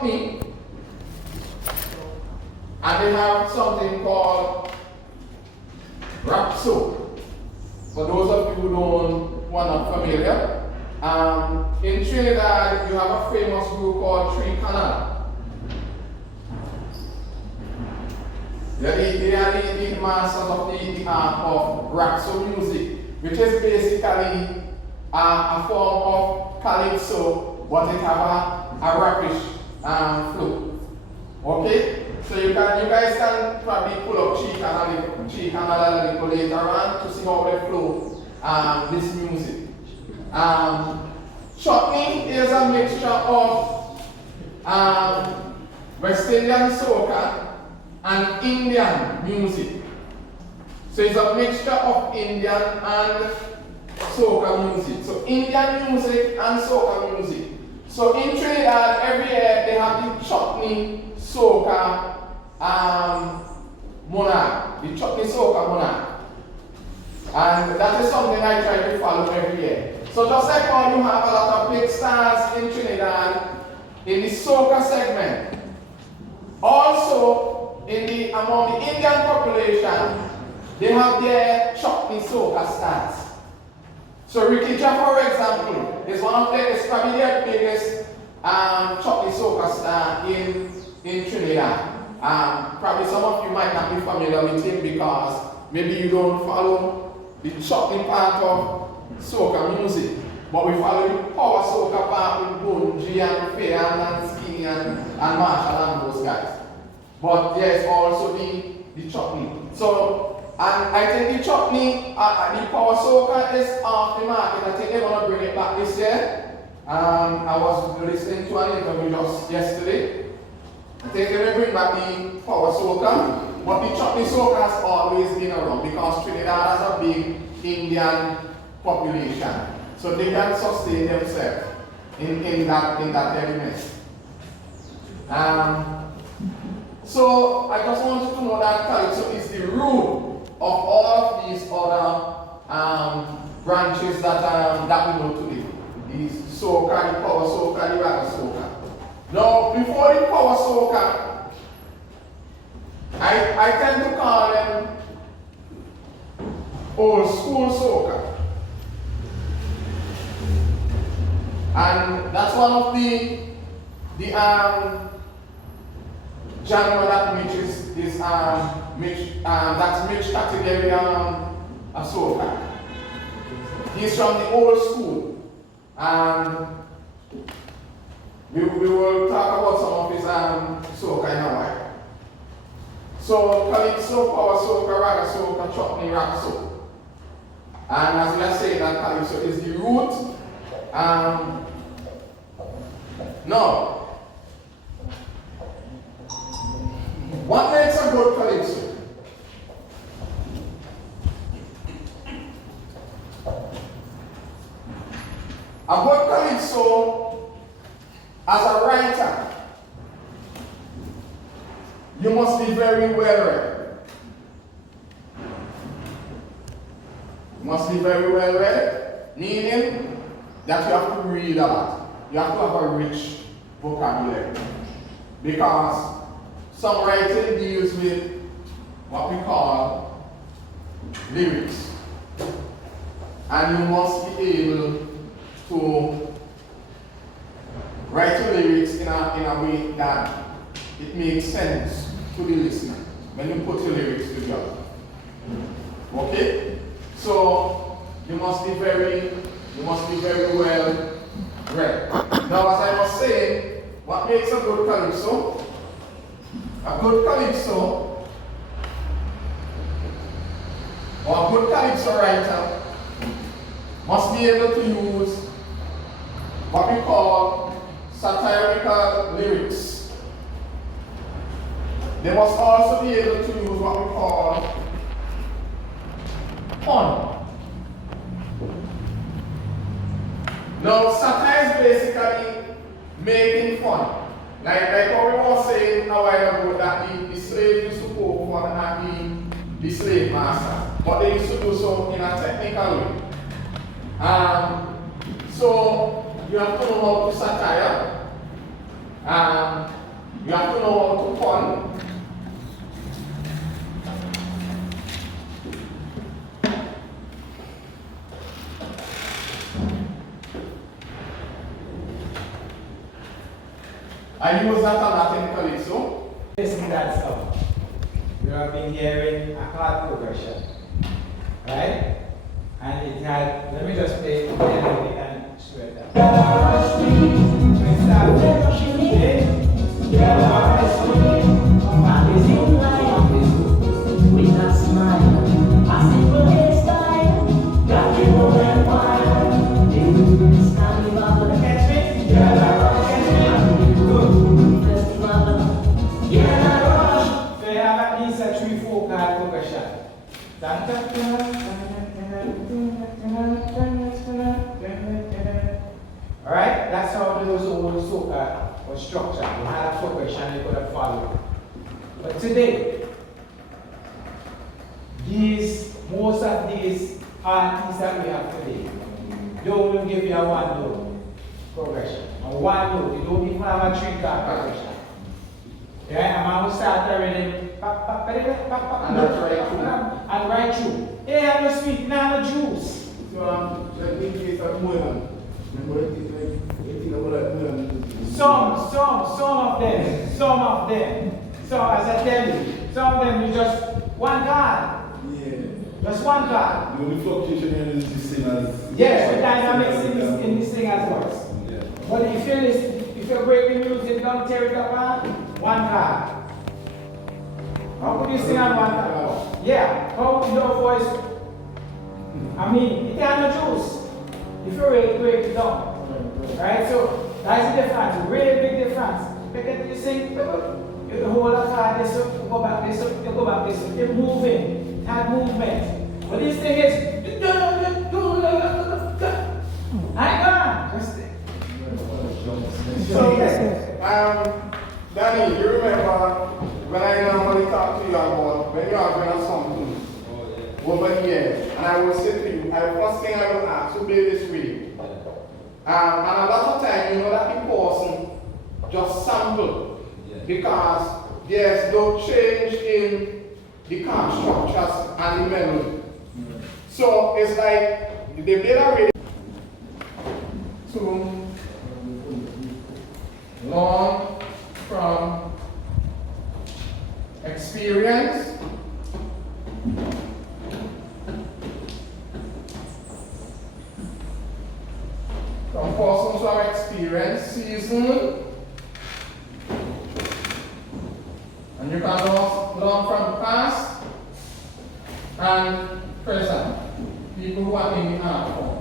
chutney, and they have something called rap soap. For those of you who are not familiar, in Trinidad you have a famous group called Tree Canal. They are the masters of the art of rap soap music, which is basically a form of calypso, but it have a rapish flow. Okay? So you guys can probably pull up Tree Canal a little later on to see how they flow this music. Chutney is a mixture of West Indian soca and Indian music. So it's a mixture of Indian and soca music. So Indian music and soca music. So in Trinidad every year they have the chutney soca monarch, the chutney soca monarch. And that is something I try to follow every year. So just like how you have a lot of big stars in Trinidad in the soca segment, also among the Indian population, they have their chutney soca stars. So Rikija, for example, is probably their biggest chutney soca star in Trinidad. Probably some of you might not be familiar with him because maybe you don't follow the chutney part of soca music, but we follow the power soca part with Bunji and Fayan and Skinny and Marshall and those guys. But there's also the chutney. So, and I think the chutney, the power soca is off the market. I think they're going to bring it back this year. I was listening to an interview just yesterday. I think they will bring back the power soca. But the chutney soca has always been around because Trinidad has a big Indian population. So they can sustain themselves in that element. So I just want you to know that Calypso is the root of all of these other branches that we know today. The soca, the power soca, the raga soca. Now, before the power soca, I tend to call them old school soca. And that's one of the genre that that's Mitch category of soca. He's from the old school. We will talk about some of his soca in a while. So Calypso, power soca, raga soca, chutney, rap soca. And as we are saying that Calypso is the root. Now, what makes a good Calypso? A good Calypso, as a writer, you must be very well read. You must be very well read, meaning that you have to read a lot. You have to have a rich vocabulary. Because songwriting deals with what we call lyrics. And you must be able to write your lyrics in a way that it makes sense to the listener when you put your lyrics together. Okay? So you must be very well read. Now, as I was saying, what makes a good Calypso? A good Calypso, or a good Calypso writer, must be able to use what we call satirical lyrics. They must also be able to use what we call fun. Now, satire is basically making fun. Like how we were saying a while ago that the slave used to poke fun at the slave master, but they used to do so in a technical way. So you have to know how to satire. You have to know how to pun. I use that a lot in Calypso. Listen to that song. You have been hearing a chord progression, right? And it had, let me just play it again and show it down. So it starts with a smile, a simple hairstyle, got you over wild. This carnival, catch me? festival, yeah, rush. So you have at least a 3-4 chord progression. Alright, that's how those old soca was structured. You had a progression you could have followed. But today, most of these artists that we have today, they will give you a 1-note progression. A 1-note, you don't even have a 3-chord progression. Yeah, I'm going to start already. And that's right through. And right through. Yeah, I'm a sweet, now I'm a juice. So, like in case of Moyan, remember it Some of them. So as I tell you, some of them you just one card. Yeah. Just one card. The only fluctuation here is this thing as. Yes, the dynamics in this thing as well. Yeah. But if you listen, if you break the music, don't tear it apart, one card. How could you sing on one card? Yeah, how would your voice? I mean, it has no juice. If you break it down. Right? So that's the difference, a really big difference. Because you sing, you hold a card this up, you go back this up, you go back this up. You're moving, have movement. But this thing is, hang on. Just So, Danny, you remember when I normally talk to you about when you are doing something over here, and I will say to you, first thing I will ask, who made this video? And a lot of time, you know that the person just sample because there's no change in the chord structures and the melody. So it's like they made a radio to learn from experience. From persons who have experienced season, and you can learn from past and present, people who are in the art form.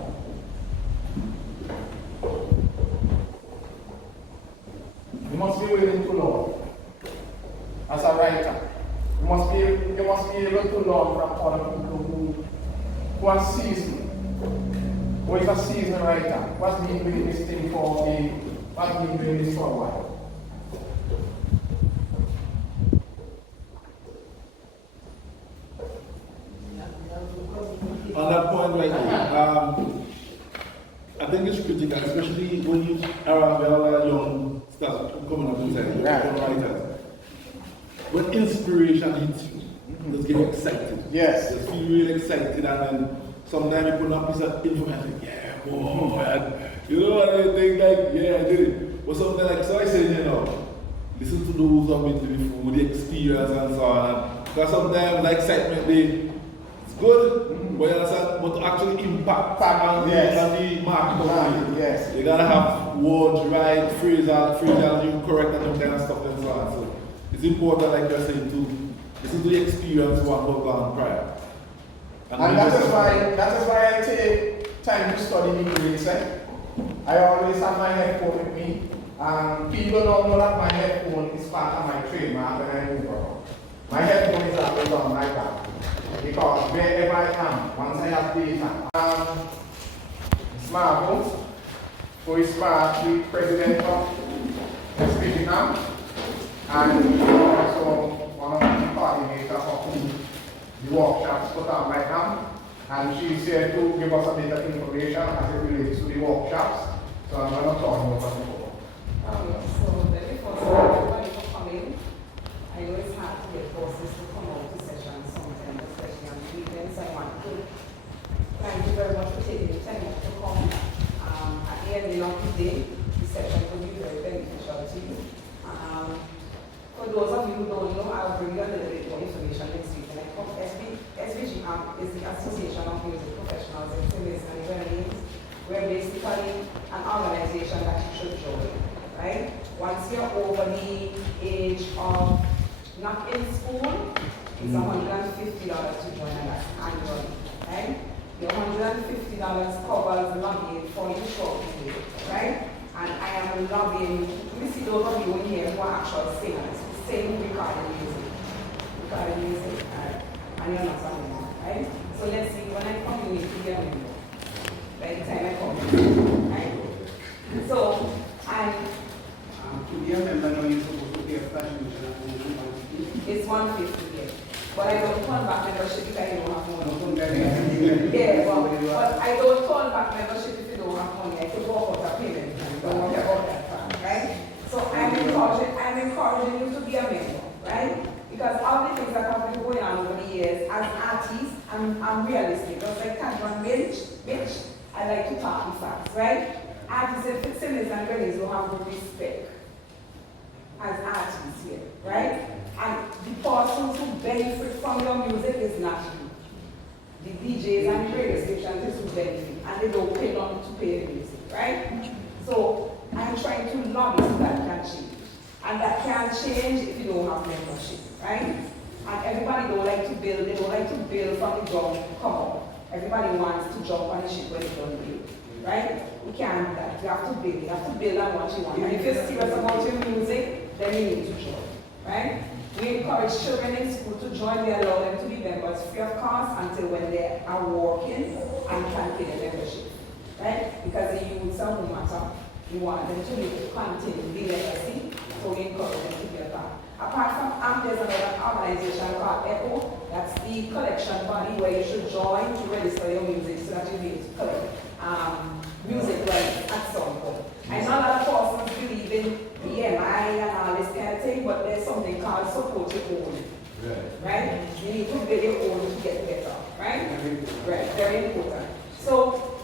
You must be willing to learn as a writer. You must be able to learn from other people who are seasoned. Who is a seasoned writer? What's been doing this thing for me? What's been doing this for a while? On that point, like, I think it's critical, especially when you are very young start coming up inside, young writers. When inspiration hits you, just get excited. Yes. Just feel really excited, and then sometimes you put up a piece of info and think, yeah, boy, and you know what I think, like, yeah, I did it. But something like, so I say, you know, listen to those who have been to before, the experience and so on. Because sometimes the excitement, it's good, but you understand, but to actually impact on the market, yes. You gotta have words right, phrasal correct, and that kind of stuff and so on. So it's important, like you're saying, to listen to the experience one who have gone prior. And that is why I take time to study the lyrics. I always have my headphone with me. People don't know that my headphone is part of my trademark when I move around. My headphone is always on my back. Because wherever I am, once I have data. Smartphones, who is the president of Georgetown, and also one of the coordinators of the workshops put on right now. And she's here to give us a bit of information as it relates to the workshops. So I'm going to talk about it. So the once you're over the age of not in school, it's $150 to join, and that's annually, right? Your $150 covers lobbying for your short period, right? And I am lobbying, we see those of you in here who are actual singers, sing recording music, and you're not singing, right? So let's see, when I come, you need to get a member. By the time I come, right? So, and to be a member, now you're supposed to pay a flash it's 150 here. But I don't turn back membership if I don't have money. Yeah, but I don't turn back membership if you don't have money. I could walk out a payment. Don't worry about that part, right? So I'm encouraging you to be a member, right? Because all the things that have been going on over the years, as artists, I'm realistic. Just like Cameron Bitch, I like to talk the facts, right? Artists and singers and grannies will have no respect as artists here, right? And the persons who benefit from your music is not you. The DJs and the radio stations is who benefit, and they don't pay nothing to pay the music, right? So I'm trying to lobby so that can change. And that can change if you don't have membership, right? And everybody don't like to build, they don't like to build from the ground, come on. Everybody wants to jump on the ship when they don't build, right? You can't do that. You have to build on what you want. And if you're serious about your music, then you need to join, right? We encourage children in school to join. We allow them to be members free of cost until when they are working and can pay their membership, right? Because the youths are who matter. We want them to continue the legacy, so we encourage them to be a part. Apart from there's another organization called ECHO. That's the collection body where you should join to register your music so that you'll be able to collect music rights at some point. I know a lot of persons believe in BMI and all this kind of thing, but there's something called support your own. Right? You need to build your own to get better. Right? Right. Very important. So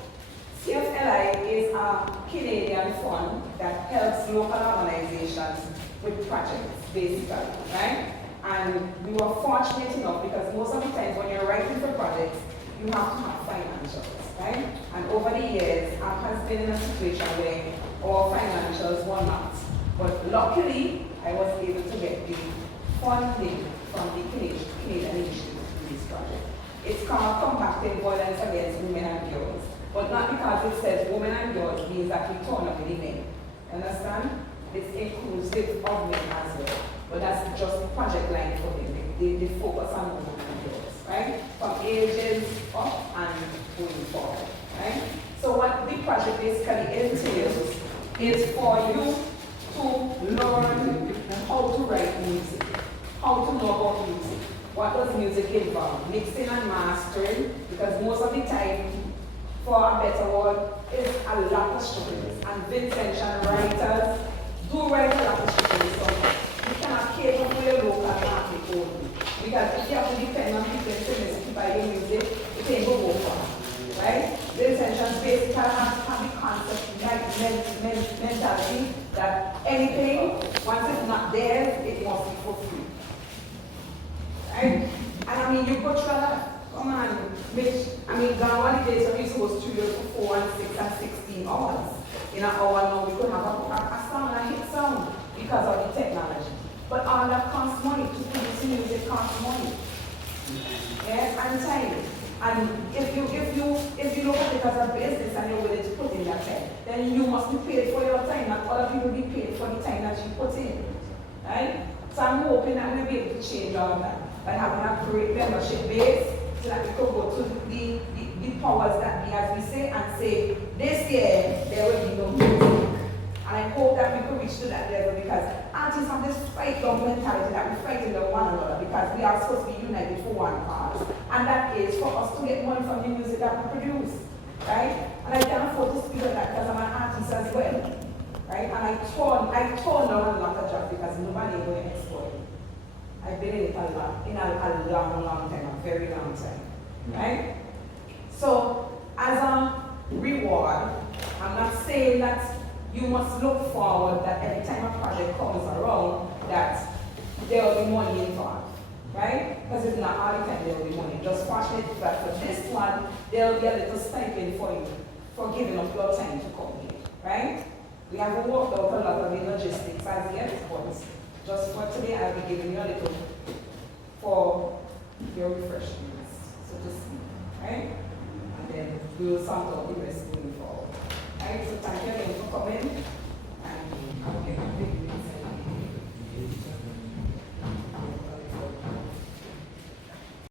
CFLI is a Canadian fund that helps local organizations with projects, basically, right? And we were fortunate enough because most of the times when you're writing for projects, you have to have financials, right? And over the years, AMP has been in a situation where our financials were not. But luckily, I was able to get the funding from the Canadian Initiative to this project. It's called Combating Violence Against Women and Girls. But not because it says women and girls means that we turn up with the men. Understand? It's inclusive of men as well. But that's just the project line for them. They focus on women and girls, right? From ages up and going forward, right? So what the project basically entails is for you to learn how to write music, how to know about music. What does music involve? Mixing and mastering, because most of the time, for a better word, is a lot of struggles. And Vincentian writers do write a lot of struggles. So you cannot cater for your local market only. Because if you have to depend on people to buy your music, it ain't go far. Right? Vincentians basically have the concept, like mentality, that anything, once it's not there, it must be for free. Right? And I mean, you go through a lot. Come on, Mitch. I mean, gone the days when we used to go studio for 4 and 6 and 16 hours. In an hour now, we could have a song, a hit song, because of the technology. But all that costs money. To produce music costs money. Yes, and time. And if you look at it as a business and you're willing to put in that time, then you must be paid for your time. Not other people be paid for the time that you put in. Right? So I'm hoping that we'll be able to change all that by having a great membership base, so that we could go to the powers that be, as we say, and say, this year there will be no music. And I hope that we could reach to that level, because artists have this fight dog mentality that we fight with one another, because we are supposed to be united for one cause. And that is for us to get money from the music that we produce. Right? And I can't afford to speak of that because I'm an artist as well. Right? And I torn down a lot of jobs because nobody is going to exploit me. I've been in it a lot, in a long time, a very long time. Right? So, as a reward, I'm not saying that you must look forward that every time a project comes around, that there will be money involved. Right? Because it's not all the time there will be money. Just fortunate that for this one, there will be a little stipend for you for giving up your time to come here. Right? We haven't worked out a lot of the logistics as yet, but just for today, I'll be giving you a little for your refreshments, so to speak, right? And then we will sort out the rest moving forward. Right, so thank you again for coming.